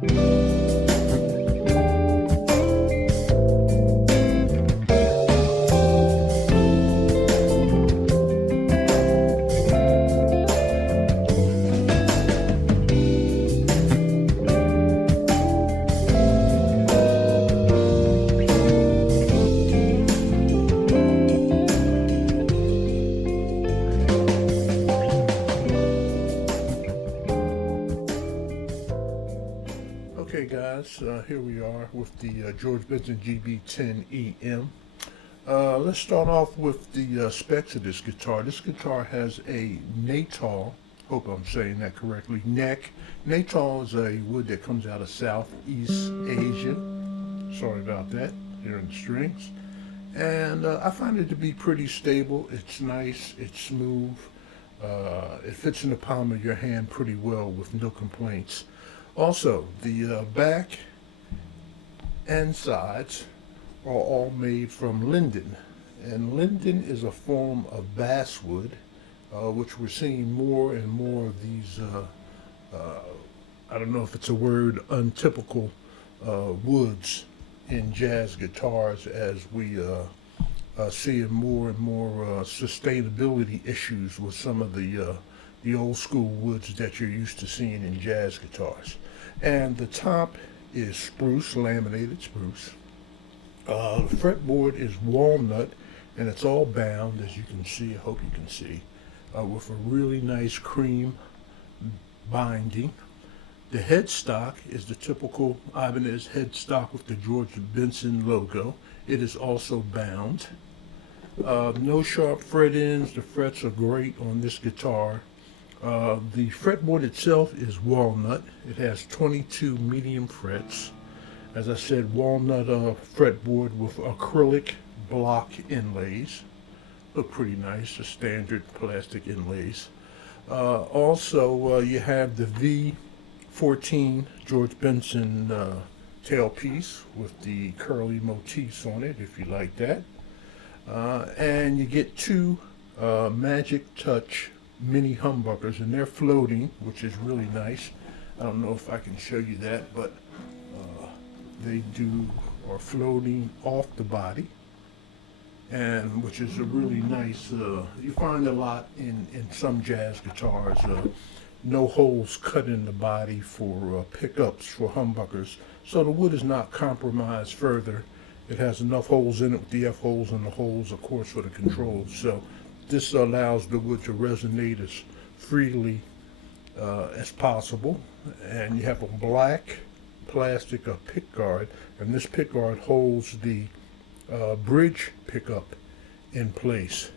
Okay guys, here we are with the George Benson GB10em. Let's start off with the specs of this guitar. This guitar has a natal, hope I'm saying that correctly, neck. Natal is a wood that comes out of Southeast Asia. Sorry about that, here in the strings. And I find it to be pretty stable. It's nice, it's smooth. It fits in the palm of your hand pretty well with no complaints. Also, the back and sides are all made from linden, and linden is a form of basswood, which we're seeing more and more of these, I don't know if it's a word, untypical woods in jazz guitars, as we see more and more sustainability issues with some of the old school woods that you're used to seeing in jazz guitars. And the top is spruce, laminated spruce. The fretboard is walnut, and it's all bound, as you can see, I hope you can see, with a really nice cream binding. The headstock is the typical Ibanez headstock with the George Benson logo. It is also bound. No sharp fret ends. The frets are great on this guitar. The fretboard itself is walnut. It has 22 medium frets. As I said, walnut fretboard with acrylic block inlays. Look pretty nice, the standard plastic inlays. Also, you have the V14 George Benson tailpiece with the curly motifs on it, if you like that. And you get two Magic Touch mini humbuckers, and they're floating, which is really nice. I don't know if I can show you that, but they are floating off the body, and which is a really nice, you find a lot in some jazz guitars, no holes cut in the body for pickups for humbuckers, so the wood is not compromised further. It has enough holes in it with the F holes and the holes, of course, for the controls. So this allows the wood to resonate as freely as possible. And you have a black plastic pickguard, and this pickguard holds the bridge pickup in place.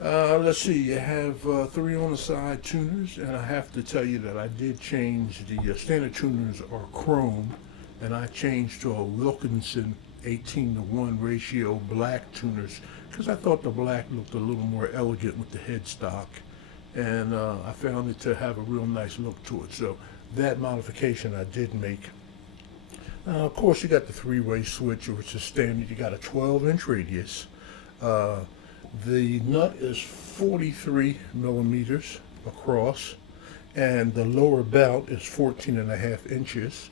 Let's see, you have 3 on the side tuners, and I have to tell you that I did change the standard tuners are chrome, and I changed to a Wilkinson 18:1 ratio black tuners because I thought the black looked a little more elegant with the headstock, and I found it to have a real nice look to it. So that modification I did make. Of course, you got the 3-way switch, which is standard. You got a 12-inch radius. The nut is 43 millimeters across, and the lower bout is 14.5 inches,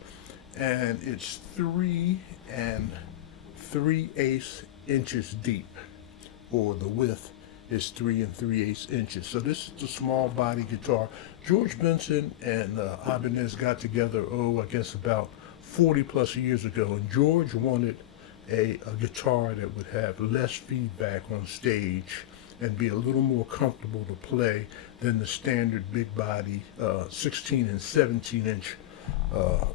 and it's 3 3/8 inches deep, or the width is 3 3/8 inches. So this is a small body guitar. George Benson and Ibanez got together, I guess about 40 plus years ago, and George wanted a guitar that would have less feedback on stage and be a little more comfortable to play than the standard big body 16 and 17 inch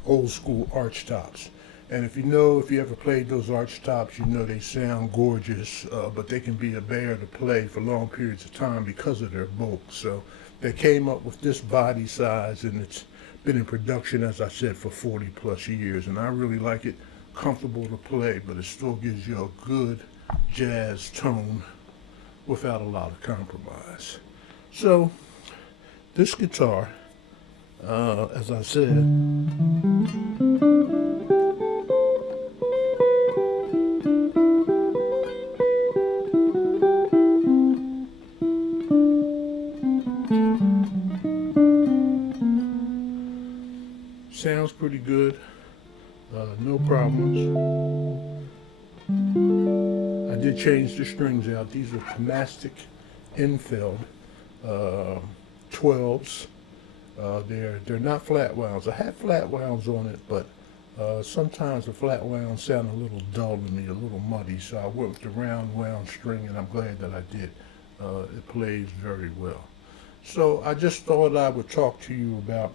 old school arch tops. And if you ever played those arch tops, you know they sound gorgeous, but they can be a bear to play for long periods of time because of their bulk. So they came up with this body size, and it's been in production, as I said, for 40 plus years, and I really like it. Comfortable to play, but it still gives you a good jazz tone without a lot of compromise. So this guitar, as I said, sounds pretty good. No problems. I did change the strings out. These are Tomastic Infeld 12s. They're not flat wounds. I had flat wounds on it, but sometimes the flat wounds sound a little dull to me, a little muddy. So I went with the round wound string, and I'm glad that I did. It plays very well. So I just thought I would talk to you about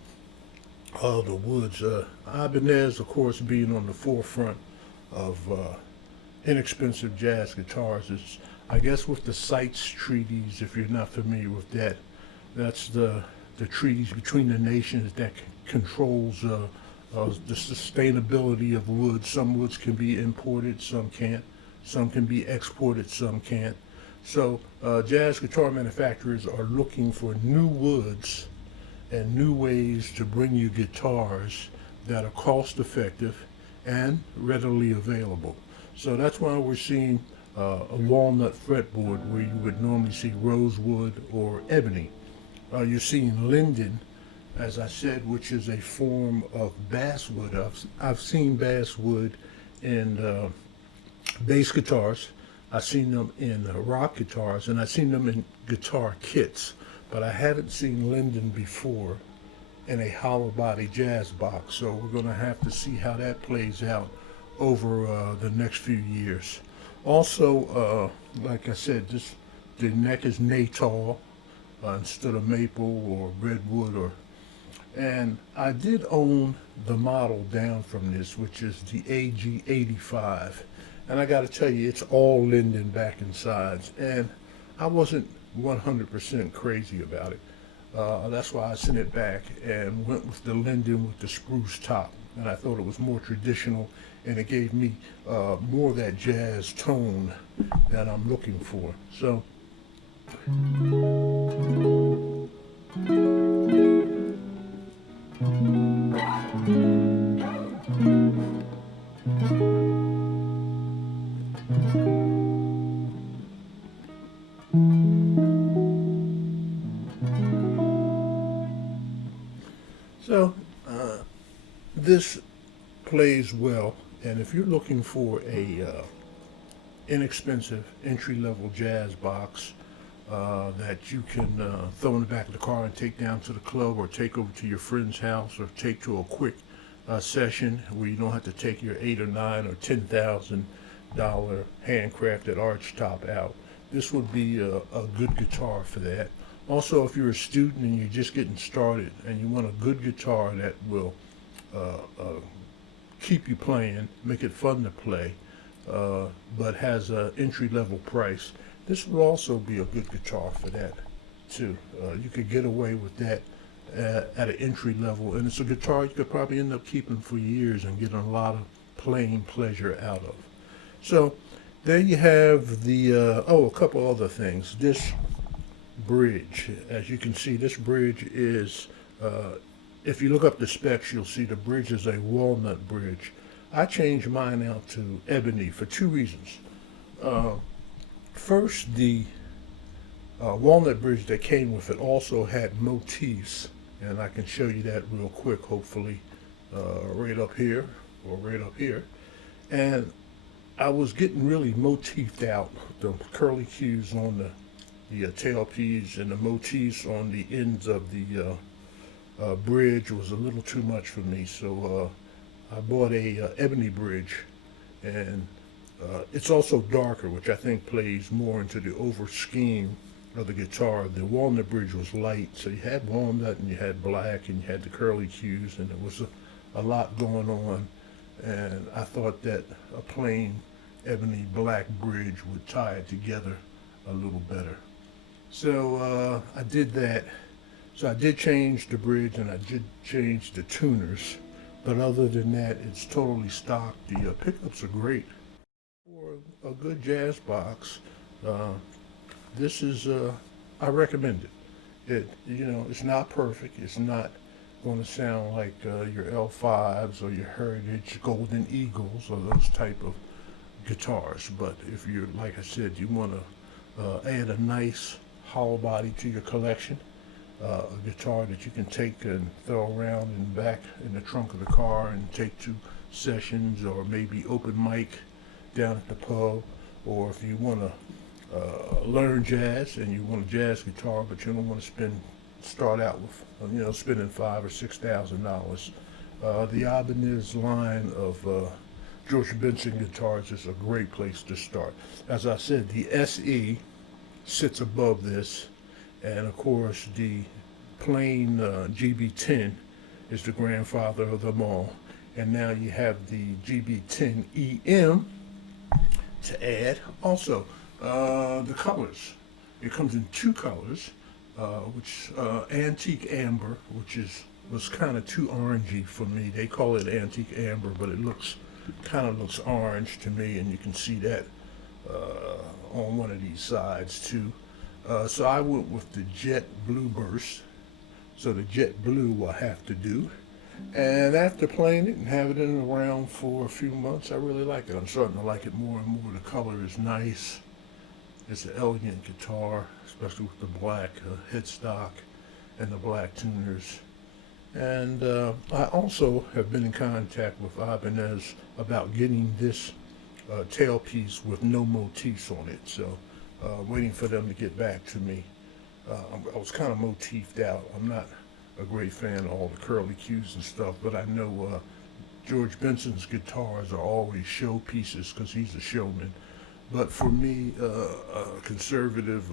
the woods. Ibanez, of course, being on the forefront of inexpensive jazz guitars. It's, I guess, with the CITES treaties, if you're not familiar with that, that's the treaties between the nations that controls the sustainability of wood. Some woods can be imported, some can't. Some can be exported, some can't. So jazz guitar manufacturers are looking for new woods and new ways to bring you guitars that are cost effective and readily available. So that's why we're seeing a walnut fretboard where you would normally see rosewood or ebony. You're seeing linden, as I said, which is a form of basswood. I've seen basswood in bass guitars. I've seen them in rock guitars, and I've seen them in guitar kits, but I haven't seen linden before in a hollow body jazz box. So we're going to have to see how that plays out over the next few years. Also, like I said, the neck is Natal instead of maple or redwood, and I did own the model down from this, which is the AG85. And I got to tell you, it's all linden back and sides, and I wasn't 100% crazy about it. That's why I sent it back and went with the linden with the spruce top. And I thought it was more traditional, and it gave me more of that jazz tone that I'm looking for. So. So, this plays well, and if you're looking for a inexpensive entry-level jazz box that you can throw in the back of the car and take down to the club, or take over to your friend's house, or take to a quick session where you don't have to take your $8 or $9 or $10,000 handcrafted arch top out, this would be a good guitar for that. Also, if you're a student and you're just getting started and you want a good guitar that will keep you playing, make it fun to play, but has an entry-level price, this would also be a good guitar for that too. You could get away with that at an entry level, and it's a guitar you could probably end up keeping for years and getting a lot of playing pleasure out of. So there you have the a couple other things. This bridge, as you can see, this bridge is if you look up the specs, you'll see the bridge is a walnut bridge. I changed mine out to ebony for two reasons. First, the walnut bridge that came with it also had motifs, and I can show you that real quick, hopefully, right up here or right up here. And I was getting really motifed out. The curly cues on the tailpiece and the motifs on the ends of the bridge was a little too much for me, so I bought a ebony bridge, and it's also darker, which I think plays more into the over scheme of the guitar. The walnut bridge was light, so you had walnut and you had black and you had the curly cues, and it was a lot going on, and I thought that a plain ebony black bridge would tie it together a little better. So I did that. So I did change the bridge and I did change the tuners, but other than that, it's totally stock. The pickups are great. For a good jazz box, this is, I recommend it. It's not perfect. It's not going to sound like your L5s or your Heritage Golden Eagles or those type of guitars. But if you're, like I said, you want to add a nice hollow body to your collection, a guitar that you can take and throw around in back in the trunk of the car and take to sessions or maybe open mic down at the pub, or if you want to learn jazz and you want a jazz guitar, but you don't want to start out with spending $5,000 or $6,000. The Ibanez line of George Benson guitars is a great place to start. As I said, the SE sits above this, and of course the plain GB10 is the grandfather of them all. And now you have the GB10em to add. Also, the colors. It comes in two colors, which antique amber, which was kind of too orangey for me. They call it antique amber, but it kind of looks orange to me, and you can see that on one of these sides too. So I went with the jet blue burst. So the jet blue will have to do. And after playing it and having it around for a few months, I really like it. I'm starting to like it more and more. The color is nice. It's an elegant guitar, especially with the black headstock and the black tuners. And I also have been in contact with Ibanez about getting this tailpiece with no motifs on it. So waiting for them to get back to me. I was kind of motifed out. I'm not a great fan of all the curly cues and stuff, but I know George Benson's guitars are always show pieces because he's a showman. But for me, a conservative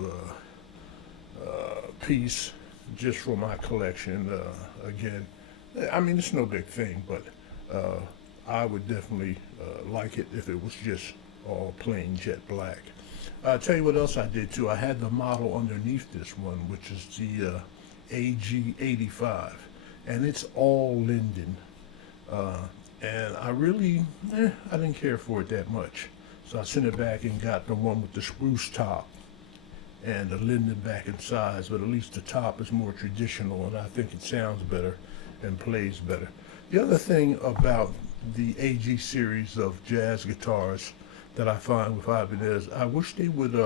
piece just for my collection, again, I mean, it's no big thing, but I would definitely like it if it was just all plain jet black. I'll tell you what else I did too. I had the model underneath this one, which is the AG85, and it's all Linden. And I really, I didn't care for it that much. So I sent it back and got the one with the spruce top and the Linden back in size, but at least the top is more traditional, and I think it sounds better and plays better. The other thing about the AG series of jazz guitars that I find with Ibanez, I wish they would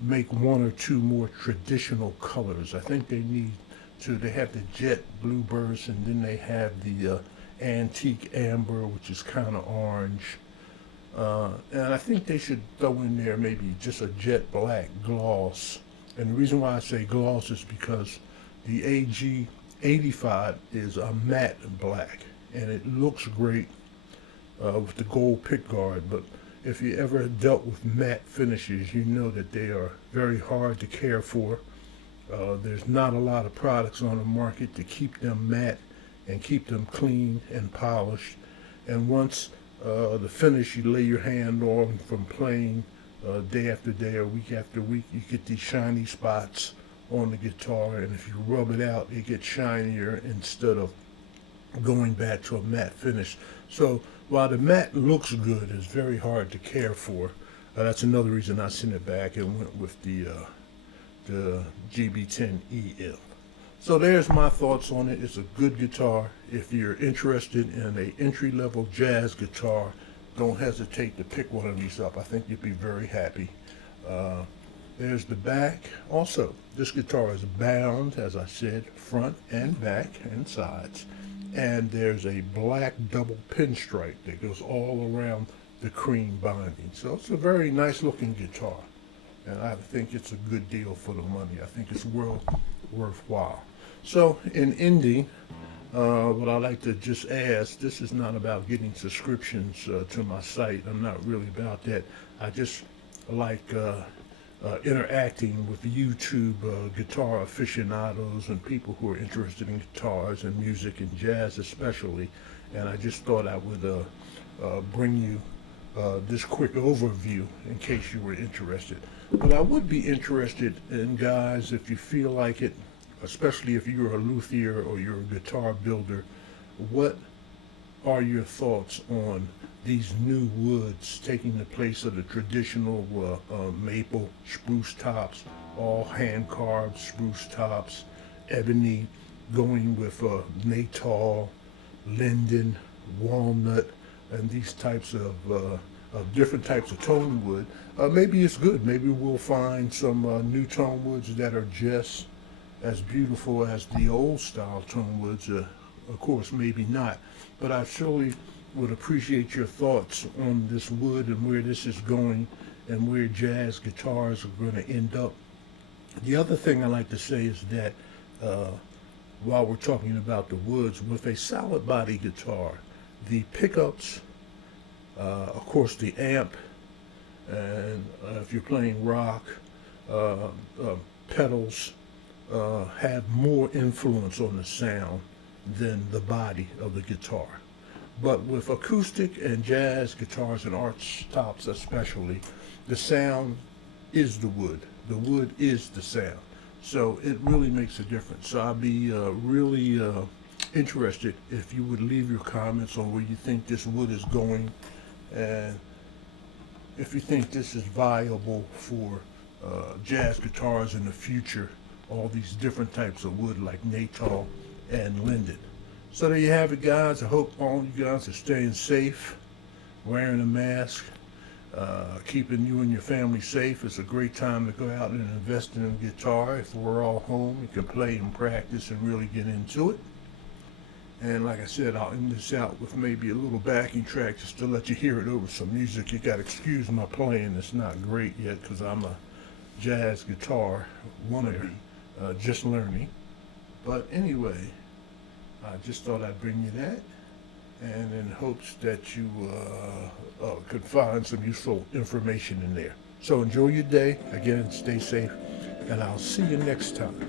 make one or two more traditional colors. I think they need to. They have the jet blue burst, and then they have the antique amber, which is kind of orange. And I think they should throw in there maybe just a jet black gloss. And the reason why I say gloss is because the AG85 is a matte black, and it looks great with the gold pickguard. But if you ever dealt with matte finishes, you know that they are very hard to care for. There's not a lot of products on the market to keep them matte and keep them clean and polished. And once the finish you lay your hand on from playing day after day or week after week, you get these shiny spots on the guitar, and if you rub it out, it gets shinier instead of going back to a matte finish. So while the matte looks good, it's very hard to care for. That's another reason I sent it back and went with the GB10em. So there's my thoughts on it. It's a good guitar. If you're interested in an entry-level jazz guitar, don't hesitate to pick one of these up. I think you'd be very happy. There's the back. Also, this guitar is bound, as I said, front and back and sides. And there's a black double pinstripe that goes all around the cream binding. So it's a very nice looking guitar. And I think it's a good deal for the money. I think it's worthwhile. So in ending, what I like to just ask, this is not about getting subscriptions to my site. I'm not really about that. I just like interacting with YouTube guitar aficionados and people who are interested in guitars and music and jazz especially. And I just thought I would bring you this quick overview in case you were interested. But I would be interested in, guys, if you feel like it, especially if you're a luthier or you're a guitar builder, what are your thoughts on these new woods taking the place of the traditional maple spruce tops, all hand carved spruce tops, ebony, going with natal, linden, walnut, and these types of different types of tone wood? Maybe it's good. Maybe we'll find some new tone woods that are just as beautiful as the old style tone woods. Of course, maybe not, but I surely would appreciate your thoughts on this wood and where this is going and where jazz guitars are going to end up. The other thing I like to say is that uh, while we're talking about the woods, with a solid body guitar, the pickups, of course, the amp, and if you're playing rock, uh, uh, pedals have more influence on the sound than the body of the guitar. But with acoustic and jazz guitars and arch tops especially, the sound is the wood. The wood is the sound. So it really makes a difference. So I'd be really interested if you would leave your comments on where you think this wood is going, and if you think this is viable for jazz guitars in the future, all these different types of wood like Natal and Linden. So there you have it, guys. I hope all you guys are staying safe, wearing a mask, keeping you and your family safe. It's a great time to go out and invest in a guitar. If we're all home, you can play and practice and really get into it. And like I said, I'll end this out with maybe a little backing track just to let you hear it over some music. You got to excuse my playing. It's not great yet because I'm a jazz guitar wannabe, just learning. But anyway, I just thought I'd bring you that, and in hopes that you could find some useful information in there. So enjoy your day. Again, stay safe, and I'll see you next time.